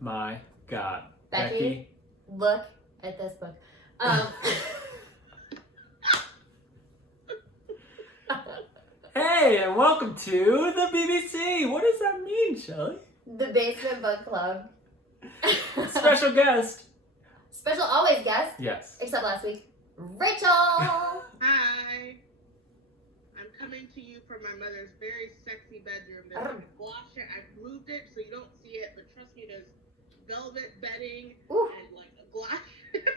my God. Becky, look at this book. Hey, and welcome to the BBC. What does that mean, Shelley? The Basement Book Club. Special guest. Special always guest. Yes. Except last week. Rachael! Hi. I'm coming to you from my mother's very sexy bedroom. There's like a gloss chair. I've moved it so you don't see it, but trust me, there's velvet bedding and like a glass chandelier.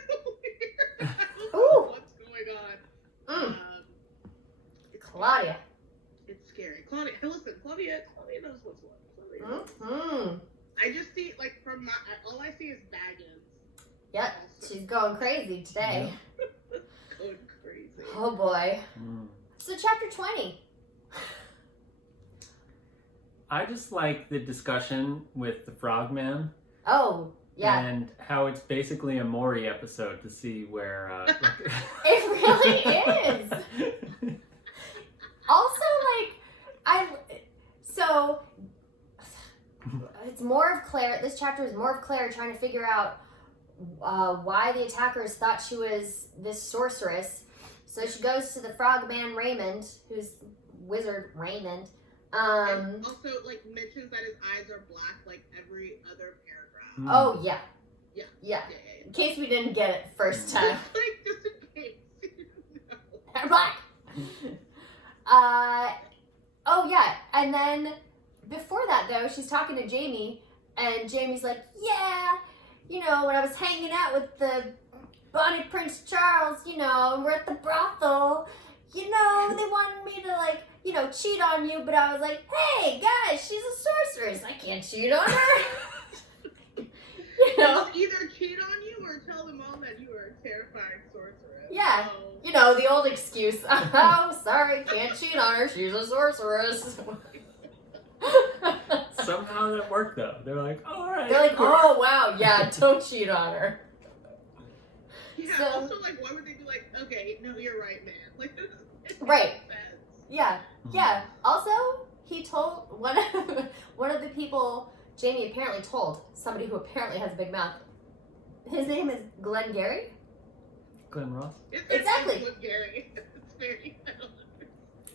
I don't know what's going on. Claudia. It's scary. Claudia, hey, listen, Claudia knows what's what. I just see, like, from my, all I see is baggins. Yep, she's going crazy today. Yeah. Going crazy. Oh boy. So chapter 20. I just like the discussion with the Frogman. Oh, yeah. And how it's basically a Maury episode to see where... It really is. Also, it's more of Claire. This chapter is more of Claire trying to figure out why the attackers thought she was this sorceress. So she goes to the Frogman Raymond, who's Wizard Raymond. And also, like, mentions that his eyes are black, like every other paragraph. Oh, yeah. Yeah. In case we didn't get it first time. Like, just in case. I'm black. Oh yeah, and then before that though, she's talking to Jamie, and Jamie's like, yeah, you know, when I was hanging out with the Bonnie Prince Charles, you know, we're at the brothel, you know, they wanted me to, like, you know, cheat on you, but I was like, hey guys, she's a sorceress, I can't cheat on her. You know, either cheat on you or tell them all that you are a terrifying sorceress. Yeah, you know, the old excuse. Oh, sorry, can't cheat on her. She's a sorceress. Somehow that worked, though. They're like, oh, all right. They're like, oh, wow, yeah, don't cheat on her. Yeah, So, also, like, why would they be like, okay, no, you're right, man. Like, right. Yeah. Also, he told one of the people Jamie apparently told, somebody who apparently has a big mouth. His name is Glengarry. Glenn Ross. Exactly. Gary. It's very.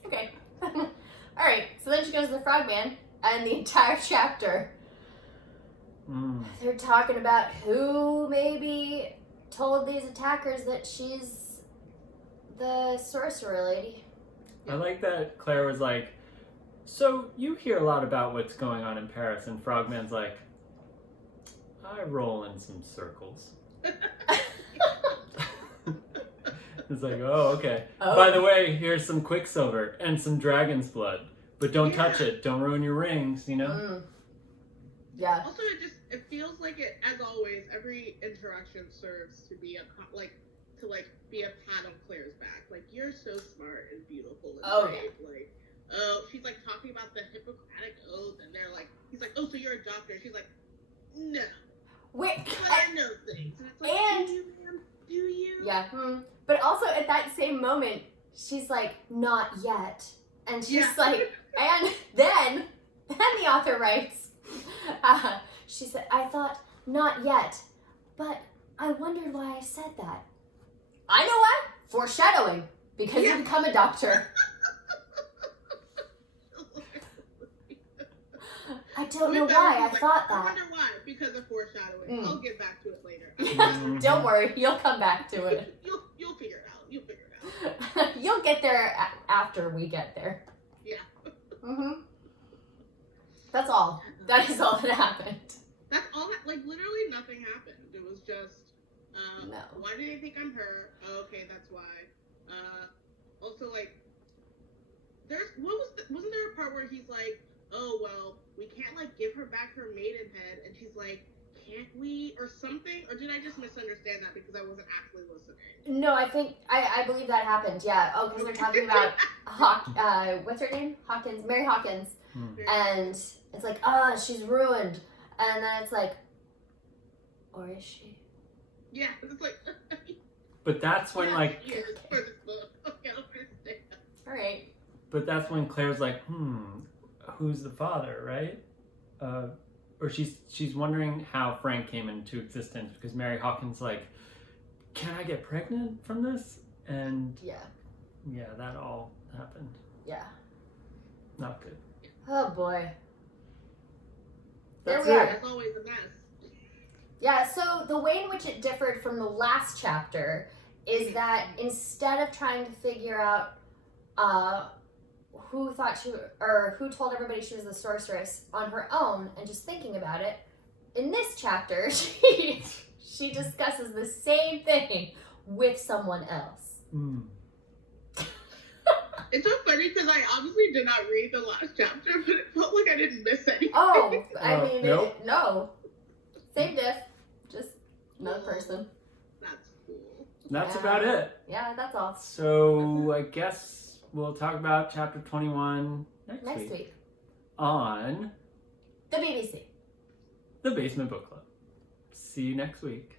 Okay. All right. So then she goes to the Frogman, and the entire chapter, they're talking about who maybe told these attackers that she's the sorcerer lady. I like that Claire was like, so you hear a lot about what's going on in Paris, and Frogman's like, I roll in some circles. It's like, oh, okay. Oh. By the way, here's some Quicksilver and some dragon's blood. But don't touch it. Don't ruin your rings, you know? Yeah. Also, it feels like it, as always, every interaction serves to be be a pat on Claire's back. Like, you're so smart and beautiful and brave. Yeah. Like, oh, she's like talking about the Hippocratic Oath, and they're like, he's like, oh, so you're a doctor. She's like, no. Wait. But I know things. And it's like, do you, ma'am? Do you? Yeah. But also at that same moment, she's like, not yet. And she's like, and then the author writes, she said, I thought, not yet, but I wondered why I said that. I know what? Foreshadowing, because you become a doctor. I don't know why I thought that. I wonder why, because of foreshadowing. I'll get back to it later. Don't worry, you'll come back to it. You'll figure it out. You'll figure it out. You'll get there after we get there. Yeah. That's all. That is all that happened. That's all that, like, literally nothing happened. It was just, no. Why do they think I'm her? Oh, okay, that's why. Also, like, wasn't there a part where he's like, oh, well, we can't, like, give her back her maidenhead, and she's like, can't we, or something? Or did I just misunderstand that because I wasn't actually listening? No, I believe that happened, yeah. Oh, because they're talking about, what's her name? Mary Hawkins. And it's like, she's ruined. And then it's like, or is she? Yeah, it's like... But that's when, like... Okay, I understand. All right. But that's when Claire's like, who's the father, right? or she's wondering how Frank came into existence because Mary Hawkins like, can I get pregnant from this? And Yeah. that all happened. Yeah. Not good. Oh boy. That's There we are. As always, a mess. Yeah, so the way in which it differed from the last chapter is that instead of trying to figure out who told everybody she was the sorceress on her own and just thinking about it, in this chapter she discusses the same thing with someone else. Mm. It's so funny because I obviously did not read the last chapter, but it felt like I didn't miss anything. Oh, I mean, nope. no. Same diff, just another person. That's cool. That's Yeah. about it. Yeah, that's all. So I guess we'll talk about chapter 21 Next week. on The BBC. the Basement Book Club. See you next week.